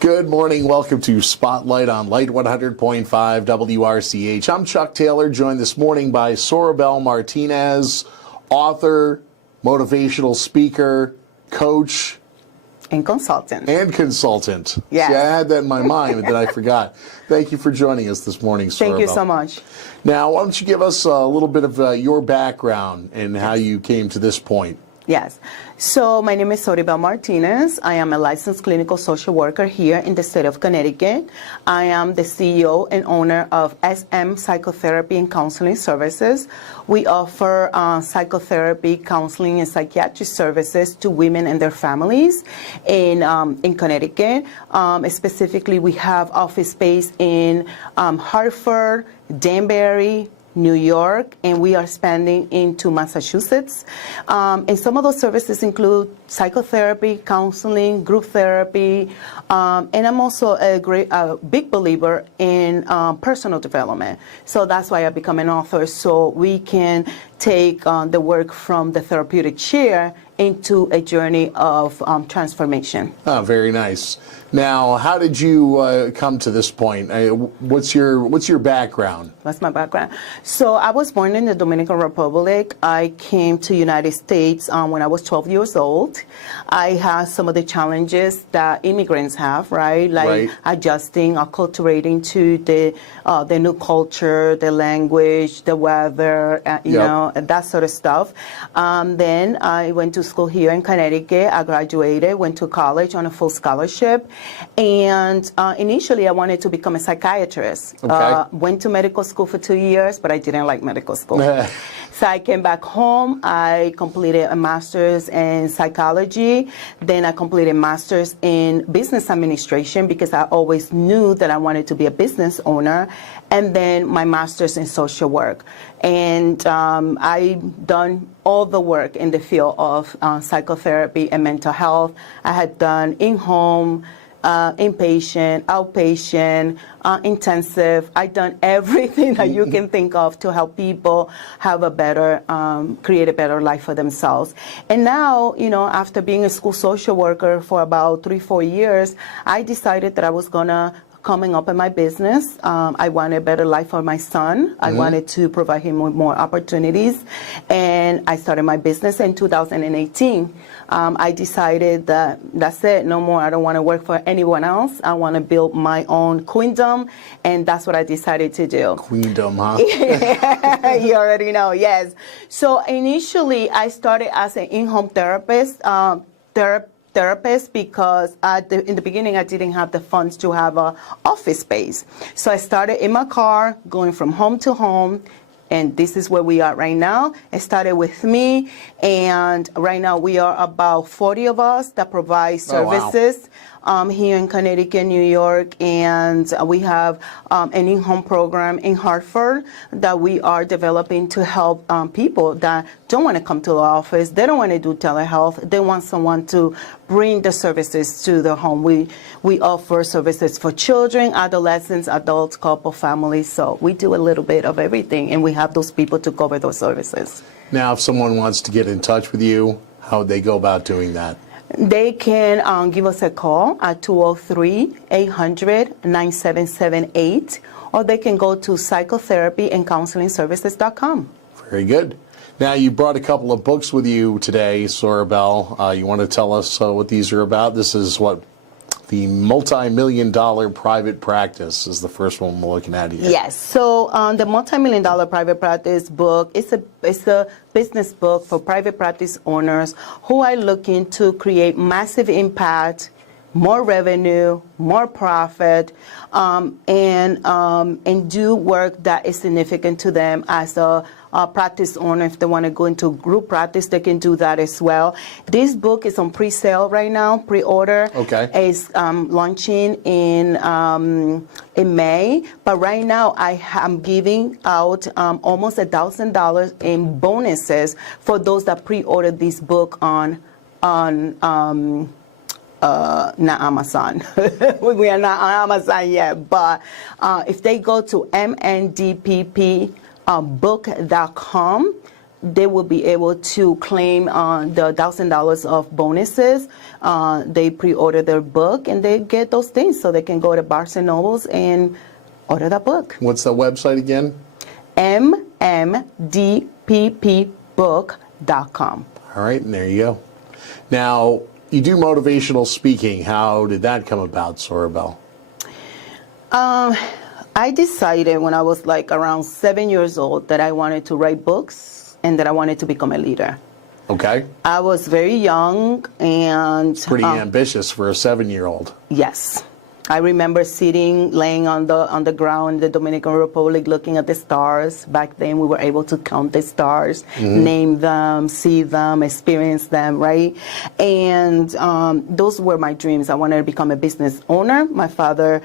Good morning. Welcome to Spotlight on Light 100.5 WRCH. I'm Chuck Taylor, joined this morning by Soribel Martinez, author, motivational speaker, coach, and consultant. Yeah. See, I had that in my mind, but then I forgot. Thank you for joining us this morning, Soribel. Thank you so much. Now, why don't you give us a little bit of your background and how you came to this point? Yes. So my name is Soribel Martinez. I am a licensed clinical social worker here in the state of Connecticut. I am the CEO and owner of SM Psychotherapy and Counseling Services. We offer psychotherapy, counseling, and psychiatric services to women and their families in Connecticut. Specifically, we have office space in Hartford, Danbury, New York, and we are expanding into Massachusetts. And some of those services include psychotherapy, counseling, group therapy, and I'm also a big believer in personal development. So that's why I become an author, so we can take the work from the therapeutic chair into a journey of transformation. Oh, very nice. Now, how did you come to this point? What's your background? What's my background? So I was born in the Dominican Republic. I came to United States when I was 12 years old. I had some of the challenges that immigrants have, right? Like adjusting, acculturating to the new culture, the language, the weather, you know, that sort of stuff. Then I went to school here in Connecticut. I graduated, went to college on a full scholarship. And initially, I wanted to become a psychiatrist. Went to medical school for 2 years, but I didn't like medical school. So I came back home. I completed a master's in psychology. Then I completed a master's in business administration because I always knew that I wanted to be a business owner. And then my master's in social work. And I've done all the work in the field of psychotherapy and mental health. I had done in-home, inpatient, outpatient, intensive. I've done everything that you can think of to help people have a better, create a better life for themselves. And now, you know, after being a school social worker for about 3-4 years, I decided that I was gonna coming up in my business. I wanted a better life for my son. I wanted to provide him with more opportunities. And I started my business in 2018. I decided that that's it, no more. I don't want to work for anyone else. I want to build my own queendom. And that's what I decided to do. Queendom, huh? You already know, yes. So initially, I started as an in-home therapist, because in the beginning I didn't have the funds to have an office space. So I started in my car, going from home to home, and this is where we are right now. It started with me, and right now we are about 40 of us that provide services here in Connecticut, New York, and we have an in-home program in Hartford that we are developing to help people that don't want to come to the office. They don't want to do telehealth. They want someone to bring the services to their home. We offer services for children, adolescents, adults, couple, families. So we do a little bit of everything, and we have those people to cover those services. Now, if someone wants to get in touch with you, how would they go about doing that? They can give us a call at 203-800-9778, or they can go to psychotherapyandcounselingservices.com. Very good. Now, you brought a couple of books with you today, Soribel. You want to tell us what these are about? This is what? The multi-million-dollar private practice is the first one we're looking at here. Yes. So the multi-million-dollar private practice book is a business book for private practice owners who are looking to create massive impact, more revenue, more profit, and do work that is significant to them as a practice owner. If they want to go into group practice, they can do that as well. This book is on pre-sale right now, pre-order. It's launching in May, but right now I am giving out almost $1,000 in bonuses for those that pre-ordered this book on not Amazon. We are not on Amazon yet, but if they go to mndpp book.com, they will be able to claim the $1,000 of bonuses. They pre-order their book and they get those things, so they can go to Barnes and Nobles and order that book. What's the website again? mmdppbook.com. All right, and there you go. Now, you do motivational speaking. How did that come about, Soribel? I decided when I was like around 7 years old that I wanted to write books and that I wanted to become a leader. Okay. I was very young and Pretty ambitious for a 7-year-old. yes. I remember laying on the ground in the Dominican Republic, looking at the stars. Back then, we were able to count the stars, name them, see them, experience them, right? And those were my dreams. I wanted to become a business owner. My father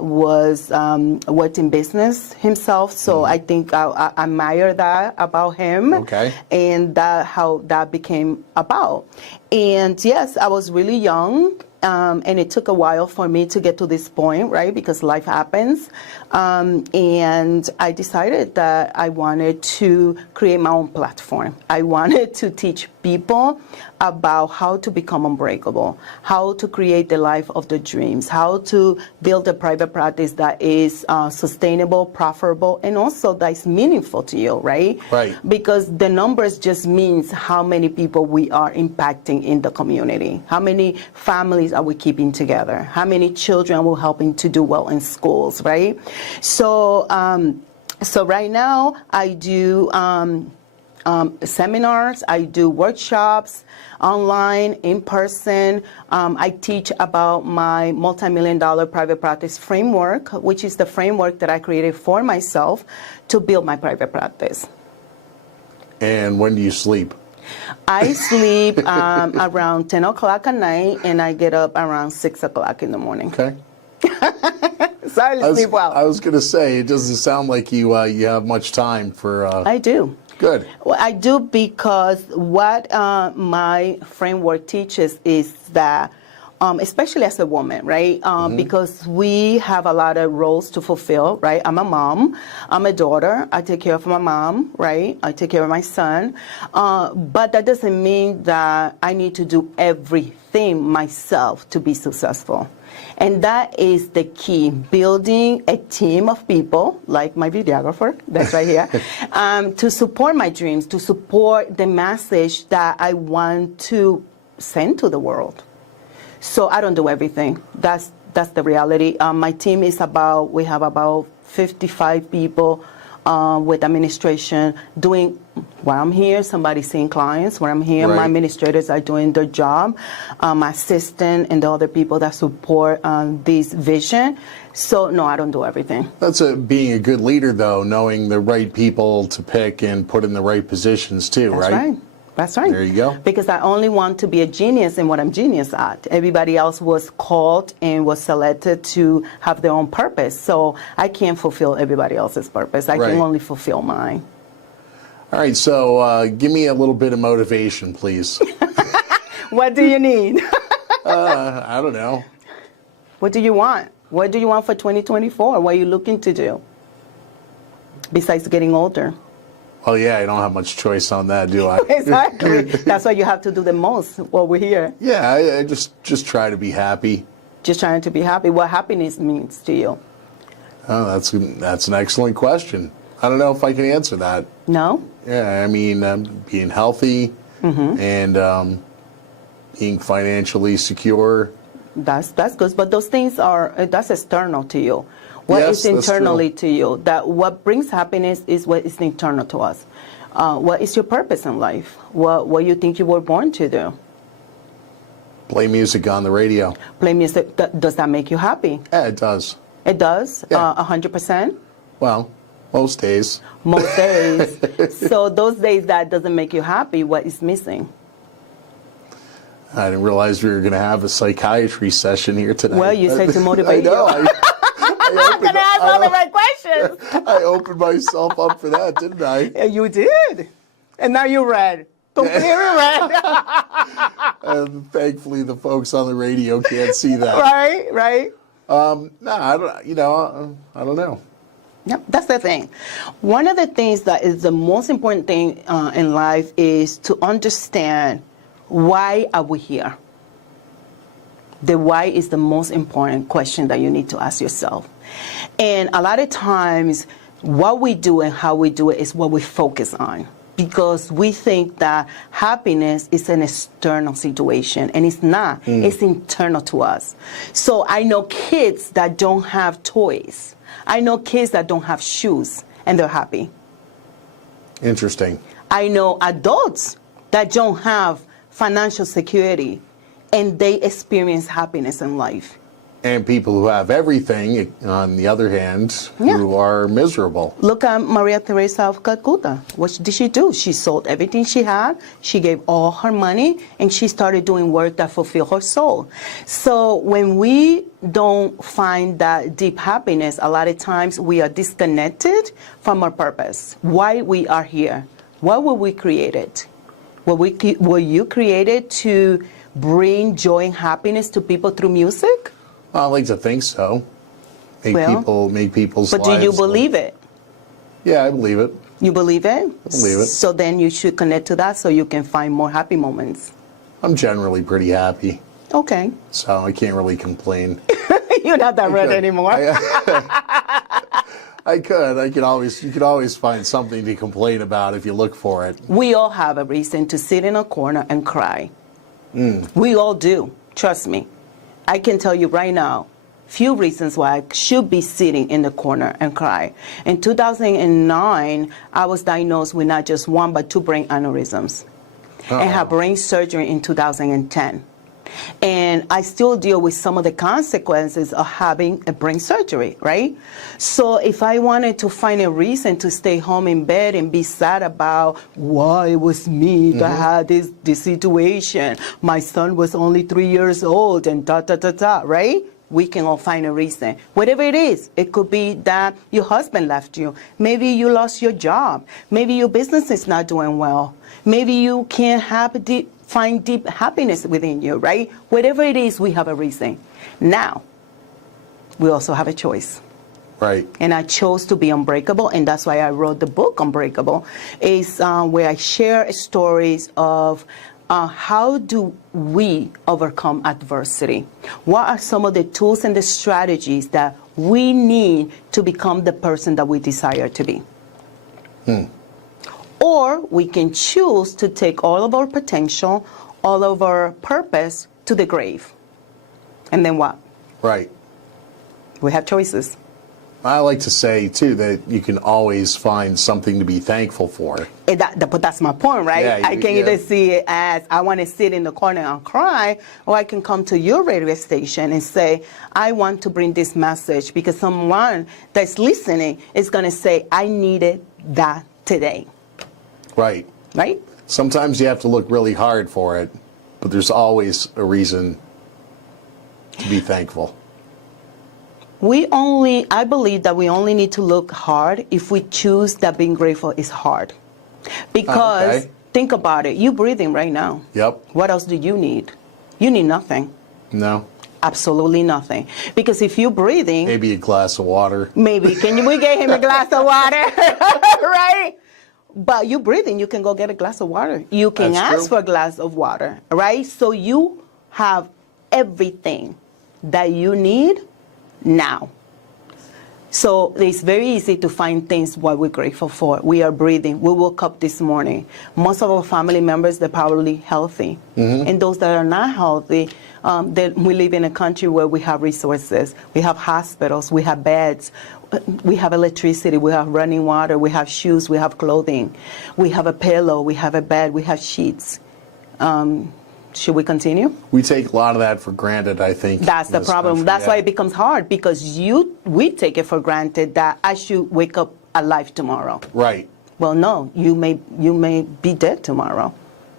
worked in business himself, so I think I admire that about him. Okay. And how that became about. And yes, I was really young. And it took a while for me to get to this point, right? Because life happens. And I decided that I wanted to create my own platform. I wanted to teach people about how to become unbreakable, how to create the life of their dreams, how to build a private practice that is sustainable, profitable, and also that is meaningful to you, right? Right. Because the numbers just means how many people we are impacting in the community, how many families are we keeping together, how many children are we helping to do well in schools, right? So, so right now I do seminars, I do workshops, online, in person. I teach about my multi-million-dollar private practice framework, which is the framework that I created for myself to build my private practice. And when do you sleep? I sleep around 10 o'clock at night, and I get up around 6 o'clock in the morning. Okay. So I sleep well. I was going to say, it doesn't sound like you have much time for... I do. Good. Well, I do, because what my framework teaches is that, especially as a woman, right? Because we have a lot of roles to fulfill, right? I'm a mom, I'm a daughter, I take care of my mom, right? I take care of my son. But that doesn't mean that I need to do everything myself to be successful. And that is the key, building a team of people, like my videographer, that's right here, to support my dreams, to support the message that I want to send to the world. So I don't do everything. That's the reality. My team is we have about 55 people with administration doing, while I'm here, somebody's seeing clients. When I'm here, Right. my administrators are doing their job. My assistant and the other people that support this vision. So no, I don't do everything. That's being a good leader, though, knowing the right people to pick and put in the right positions, too, That's right? right. That's right. There you go. Because I only want to be a genius in what I'm genius at. Everybody else was called and was selected to have their own purpose. So I can't fulfill everybody else's purpose. I Right. can only fulfill mine. All right, so give me a little bit of motivation, please. What do you need? I don't know. What do you want? What do you want for 2024? What are you looking to do? Besides getting older. Well, yeah, I don't have much choice on that, do I? Exactly. That's what you have to do the most while we're here. Yeah, I just try to be happy. Just trying to be happy. What happiness means to you? Oh, that's an excellent question. I don't know if I can answer that. No? Yeah, I mean, being healthy and being financially secure. That's good. But those things that's external to you. What Yes, is that's internally true. to you? That what brings happiness is what is internal to us. What is your purpose in life? What you think you were born to do? Play music on the radio. Play music. Does that make you happy? Yeah, it does. It does. Yeah. 100%. Well, most days. Most days. So those days that doesn't make you happy, what is missing? I didn't realize we were going to have a psychiatry session here tonight. Well, you said to motivate I know. you. I'm going to ask all the right questions. I opened myself up for that, didn't I? Yeah, you did. And now you're red. Completely red. And thankfully, the folks on the radio can't see that. Right. No, I don't. I don't know. Yep, that's the thing. One of the things that is the most important thing in life is to understand why are we here. The why is the most important question that you need to ask yourself. And a lot of times, what we do and how we do it is what we focus on. Because we think that happiness is an external situation, and it's not. It's internal to us. So I know kids that don't have toys. I know kids that don't have shoes, and they're happy. Interesting. I know adults that don't have financial security, and they experience happiness in life. And people who have everything, on the other hand, who are miserable. Look at Maria Teresa of Calcutta. What did she do? She sold everything she had. She gave all her money, and she started doing work that fulfilled her soul. So when we don't find that deep happiness, a lot of times we are disconnected from our purpose. Why we are here? Why were we created? Were you created to bring joy and happiness to people through music? I like to think so. Make people's But lives. do you believe it? Yeah, I believe it. You believe it? I believe it. So then you should connect to that so you can find more happy moments. I'm generally pretty happy, Okay. so I can't really complain. You're not that red could. anymore. You could always find something to complain about if you look for it. We all have a reason to sit in a corner and cry. We all do. Trust me. I can tell you right now, few reasons why I should be sitting in the corner and cry. In 2009, I was diagnosed with not just one, but 2 brain aneurysms. And had brain surgery in 2010. And I still deal with some of the consequences of having a brain surgery, right? So if I wanted to find a reason to stay home in bed and be sad about why it was me that had this situation, my son was only 3 years old and right? We can all find a reason. Whatever it is, it could be that your husband left you. Maybe you lost your job. Maybe your business is not doing well. Maybe you can't find deep happiness within you, right? Whatever it is, we have a reason. Now, we also have a choice. Right. And I chose to be unbreakable, and that's why I wrote the book Unbreakable. Is where I share stories of how do we overcome adversity? What are some of the tools and the strategies that we need to become the person that we desire to be? Or we can choose to take all of our potential, all of our purpose to the grave. And then what? Right. We have choices. I like to say, too, that you can always find something to be thankful for. But that's my point, right? Yeah, I can either see it as I want to sit in the corner and cry, or I can come to your radio station and say, I want to bring this message because someone that's listening is going to say, I needed that today. Right. Right? Sometimes you have to look really hard for it, but there's always a reason to be thankful. I believe that we only need to look hard if we choose that being grateful is hard. Because think about it, you're breathing right now. Yep. What else do you need? You need nothing. No. Absolutely nothing. Because if you're breathing, Maybe a glass of water. maybe we get him a glass of water, right? But you breathing, you can go get a glass of water. You can That's ask true. for a glass of water, right? So you have everything that you need now. So it's very easy to find things what we're grateful for. We are breathing. We woke up this morning. Most of our family members, they're probably healthy. And those that are not healthy, we live in a country where we have resources. We have hospitals. We have beds. We have electricity. We have running water. We have shoes. We have clothing. We have a pillow. We have a bed. We have sheets. Should we continue? We take a lot of that for granted, I think. That's in the this problem. country, That's yeah. why it becomes hard because we take it for granted that I should wake up alive tomorrow. Right. Well, no, you may be dead tomorrow.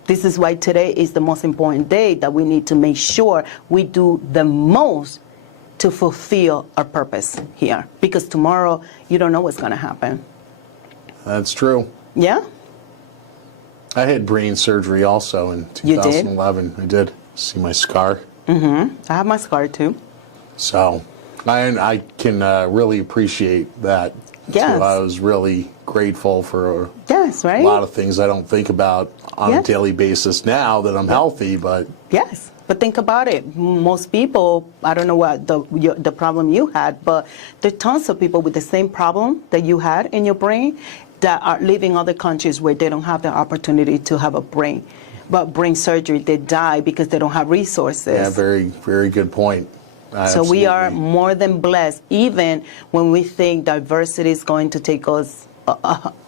This is why today is the most important day that we need to make sure we do the most to fulfill our purpose here. Because tomorrow, you don't know what's going to happen. That's true. Yeah? I had brain surgery also in You did? 2011. I did. See my scar. I have my scar too. So I can really appreciate that Yes. So I was really grateful for Yes, right? a lot of things I don't think about on a Yes. daily basis now that I'm healthy, but Yes, but think about it. Most people, I don't know what the problem you had, but there are tons of people with the same problem that you had in your brain that are living in other countries where they don't have the opportunity to have a brain surgery. They die because they don't have resources. yeah, very, very good point. So we are Absolutely. more than blessed, even when we think diversity is going to take us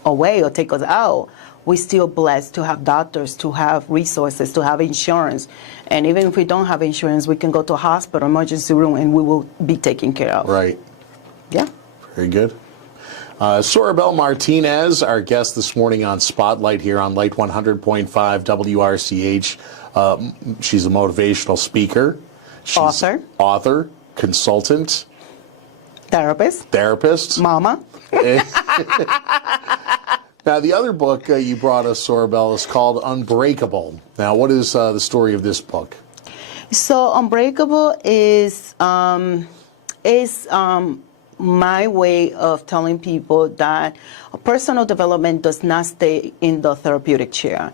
away or take us out. We're still blessed to have doctors, to have resources, to have insurance. And even if we don't have insurance, we can go to a hospital, emergency room, and we will be taken care of. Right. Yeah. Very good. Soribel Martinez, our guest this morning on Spotlight here on Light 100.5 WRCH. She's a motivational speaker. She's author, consultant, Therapist. Mama. Now, the other book you brought us, Soribel, is called Unbreakable. Now, what is the story of this book? So, Unbreakable is my way of telling people that personal development does not stay in the therapeutic chair.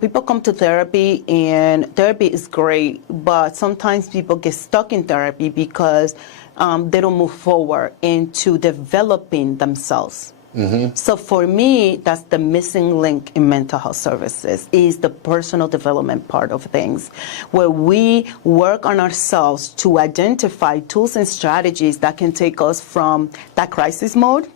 People come to therapy, and therapy is great, but sometimes people get stuck in therapy because they don't move forward into developing themselves. Mm-hmm. So for me, that's the missing link in mental health services, is the personal development part of things, where we work on ourselves to identify tools and strategies that can take us from that crisis mode.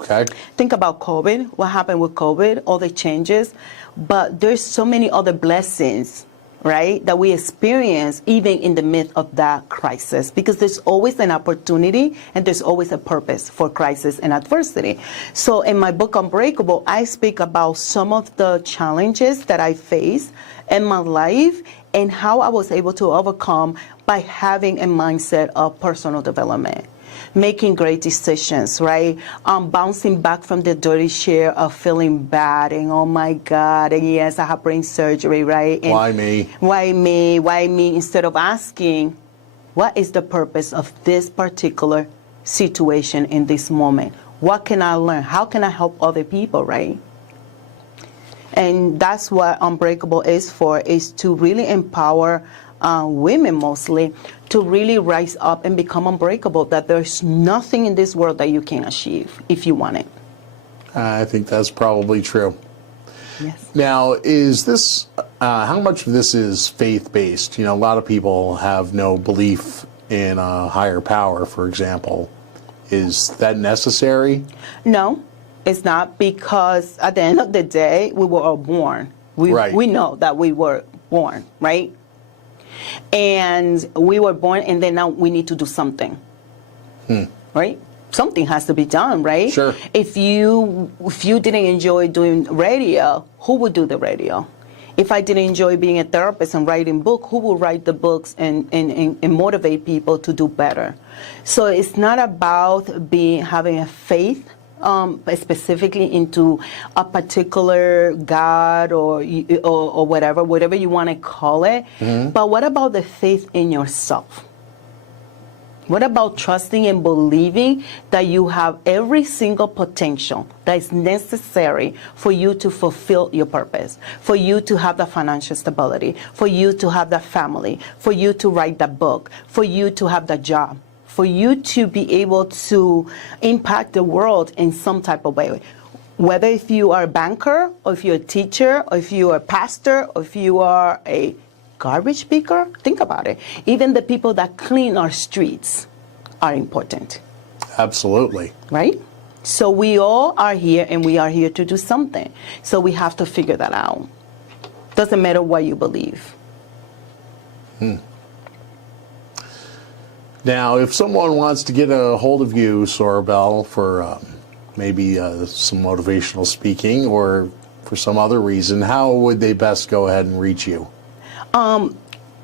Okay. Think about COVID, what happened with COVID, all the changes, but there's so many other blessings, right, that we experience even in the midst of that crisis, because there's always an opportunity and there's always a purpose for crisis and adversity. So in my book Unbreakable, I speak about some of the challenges that I faced in my life and how I was able to overcome by having a mindset of personal development. Making great decisions, right? Bouncing back from the dirty chair of feeling bad and oh my God, and yes, I have brain surgery, right? And why me? Why me? Why me? Instead of asking, what is the purpose of this particular situation in this moment? What can I learn? How can I help other people, right? And that's what Unbreakable is for, is to really empower women mostly to really rise up and become unbreakable, that there's nothing in this world that you can achieve if you want it. I think that's probably true. Yes. Now, is this, how much of this is faith-based? You know, a lot of people have no belief in a higher power, for example. Is that necessary? No, it's not, because at the end of the day, we were all born. We know that we were born, right? And we were born, and then now we need to do something, right? Something has to be done, right? Sure. If you didn't enjoy doing radio, who would do the radio? If I didn't enjoy being a therapist and writing books, who will write the books and motivate people to do better? So it's not about having a faith specifically into a particular God or whatever you want to call it. Mm-hmm. But what about the faith in yourself? What about trusting and believing that you have every single potential that is necessary for you to fulfill your purpose, for you to have the financial stability, for you to have the family, for you to write the book, for you to have the job, for you to be able to impact the world in some type of way? Whether if you are a banker, or if you're a teacher, or if you are a pastor, or if you are a garbage picker, think about it. Even the people that clean our streets are important. Absolutely. Right? So we all are here, and we are here to do something. So we have to figure that out. Doesn't matter what you believe. Now, if someone wants to get a hold of you, Soribel, for maybe some motivational speaking or for some other reason, how would they best go ahead and reach you?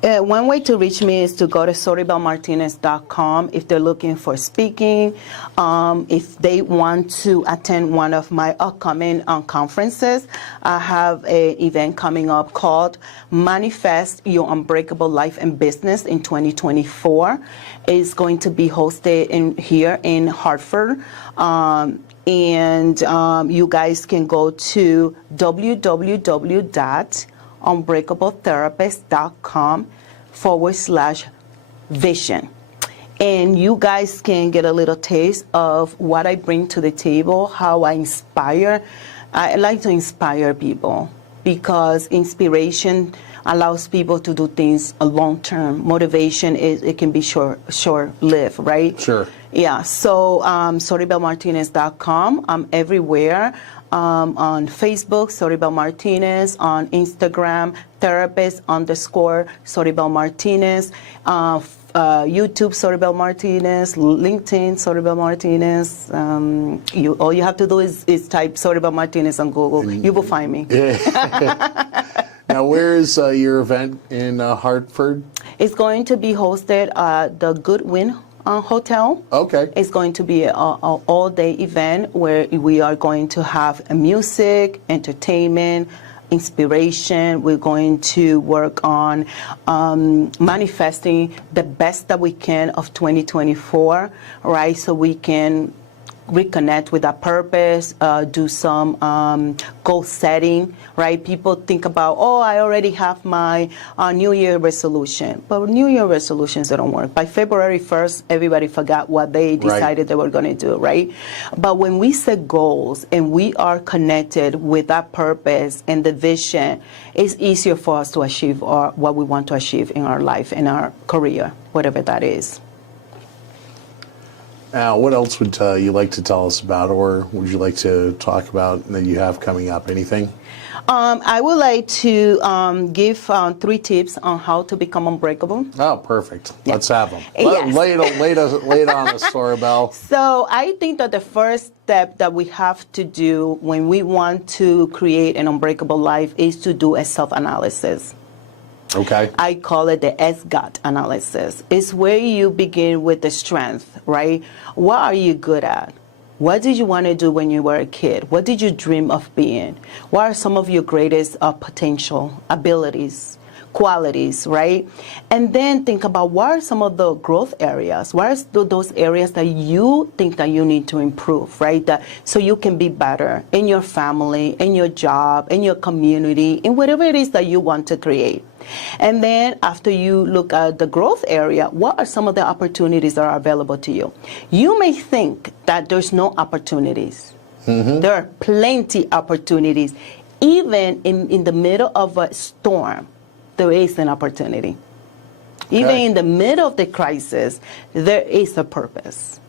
One way to reach me is to go to soribelmartinez.com if they're looking for speaking. If they want to attend one of my upcoming conferences, I have an event coming up called Manifest Your Unbreakable Life and Business in 2024. It's going to be hosted here in Hartford. You guys can go to www.unbreakabletherapist.com/vision. And you guys can get a little taste of what I bring to the table, how I inspire. I like to inspire people because inspiration allows people to do things a long term. Motivation it can be short-lived, right? Sure. Yeah. So soribelmartinez.com. I'm everywhere. On Facebook, Soribel Martinez. On Instagram, therapist_Soribel Martinez. YouTube, Soribel Martinez. LinkedIn, Soribel Martinez. All you have to do is type Soribel Martinez on Google. You will find me. Now, where is your event in Hartford? It's going to be hosted at the Goodwin Hotel. Okay. It's going to be an all-day event where we are going to have music, entertainment, inspiration. We're going to work on manifesting the best that we can of 2024, right? So we can reconnect with our purpose, do some goal setting, right? People think about, I already have my New Year resolution. But New Year resolutions, they don't work. By February 1st, everybody forgot what they decided they were going to do, right? But when we set goals and we are connected with that purpose and the vision, it's easier for us to achieve what we want to achieve in our life, in our career, whatever that is. Now, what else would you like to tell us about, or would you like to talk about that you have coming up? Anything? I would like to give 3 tips on how to become unbreakable. Oh, perfect. Yeah. Let's have them. Yes. Lay it on us, Soribel. So I think that the first step that we have to do when we want to create an unbreakable life is to do a self-analysis. Okay. I call it the SGOT analysis. It's where you begin with the strength, right? What are you good at? What did you want to do when you were a kid? What did you dream of being? What are some of your greatest potential abilities, qualities, right? And then think about what are some of the growth areas? What are those areas that you think that you need to improve, right? So you can be better in your family, in your job, in your community, in whatever it is that you want to create. And then after you look at the growth area, what are some of the opportunities that are available to you? You may think that there's no opportunities. Mm-hmm. There are plenty opportunities. Even in the middle of a storm, there is an opportunity. Even in the middle of the crisis, there is a purpose.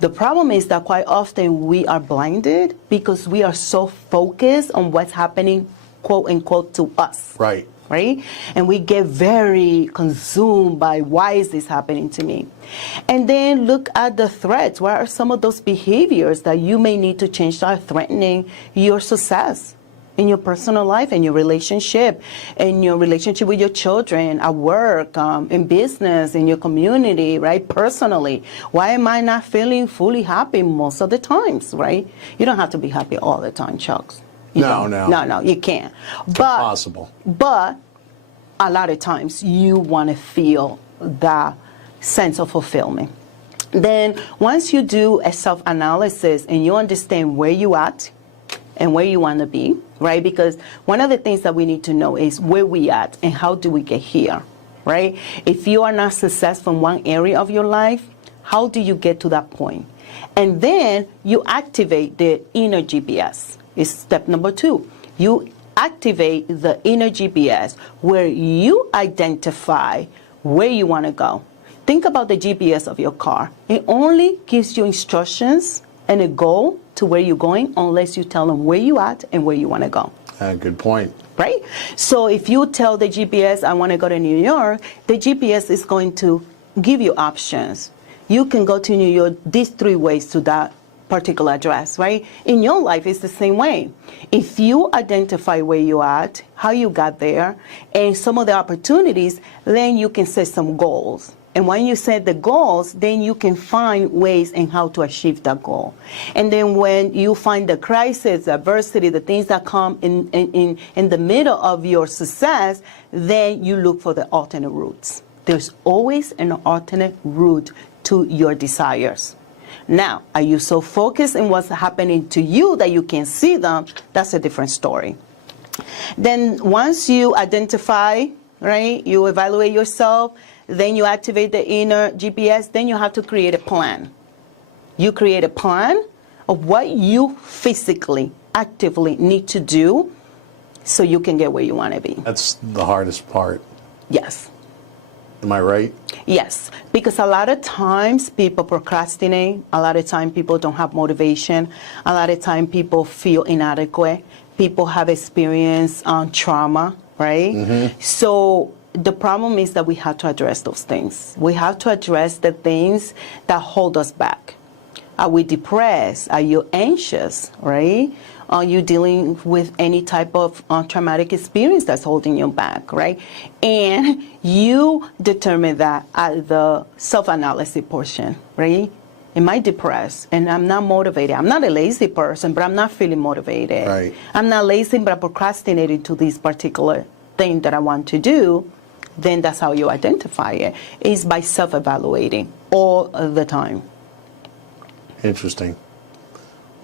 The problem is that quite often we are blinded because we are so focused on what's happening, quote unquote, to us. Right. Right? And we get very consumed by why is this happening to me? And then look at the threats. What are some of those behaviors that you may need to change that are threatening your success in your personal life, in your relationship with your children, at work, in business, in your community, right? Personally. Why am I not feeling fully happy most of the times, right? You don't have to be happy all the time, Chucks. No, you can't. It's impossible. But a lot of times you want to feel that sense of fulfillment. Then once you do a self-analysis and you understand where you at and where you want to be, right? Because one of the things that we need to know is where we at and how do we get here, right? If you are not successful in one area of your life, how do you get to that point? And then you activate the inner GPS. Is step number 2. You activate the inner GPS where you identify where you want to go. Think about the GPS of your car. It only gives you instructions and a goal to where you're going unless you tell them where you at and where you want to go. Good point. Right? So if you tell the GPS, I want to go to New York, the GPS is going to give you options. You can go to New York these 3 ways to that particular address, right? In your life, it's the same way. If you identify where you're at, how you got there, and some of the opportunities, then you can set some goals. And when you set the goals, then you can find ways in how to achieve that goal. And then when you find the crisis, adversity, the things that come in the middle of your success, then you look for the alternate routes. There's always an alternate route to your desires. Now, are you so focused on what's happening to you that you can see them? That's a different story. Then once you identify, right, you evaluate yourself, then you activate the inner GPS, then you have to create a plan. You create a plan of what you physically, actively need to do so you can get where you want to be. That's the hardest part. Yes. Am I right? Yes, because a lot of times people procrastinate, a lot of times people don't have motivation, a lot of times people feel inadequate, people have experienced trauma, right? Mm-hmm. So the problem is that we have to address those things. We have to address the things that hold us back. Are we depressed? Are you anxious, right? Are you dealing with any type of traumatic experience that's holding you back, right? And you determine that at the self-analysis portion, right? Am I depressed? And I'm not motivated. I'm not a lazy person, but I'm not feeling motivated. Right. I'm not lazy, but I'm procrastinating to this particular thing that I want to do. Then that's how you identify it, is by self-evaluating all the time. Interesting.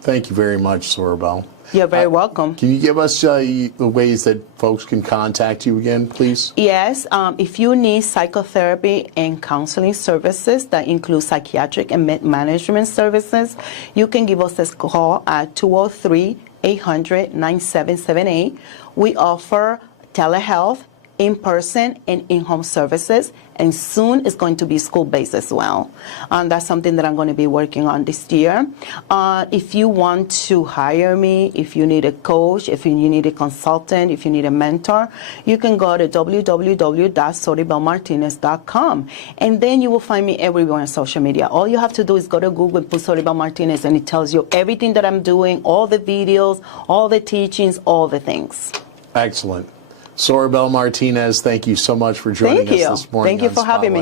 Thank you very much, Soribel. You're very welcome. Can you give us the ways that folks can contact you again, please? Yes. If you need psychotherapy and counseling services that include psychiatric and management services, you can give us a call at 203-800-9778. We offer telehealth, in-person and in-home services, and soon it's going to be school-based as well. That's something that I'm going to be working on this year. If you want to hire me, if you need a coach, if you need a consultant, if you need a mentor, you can go to www.soribelmartinez.com, and then you will find me everywhere on social media. All you have to do is go to Google and put Soribel Martinez, and it tells you everything that I'm doing, all the videos, all the teachings, all the things. Excellent. Soribel Martinez, thank you so much for joining us this morning. Thank you for having me.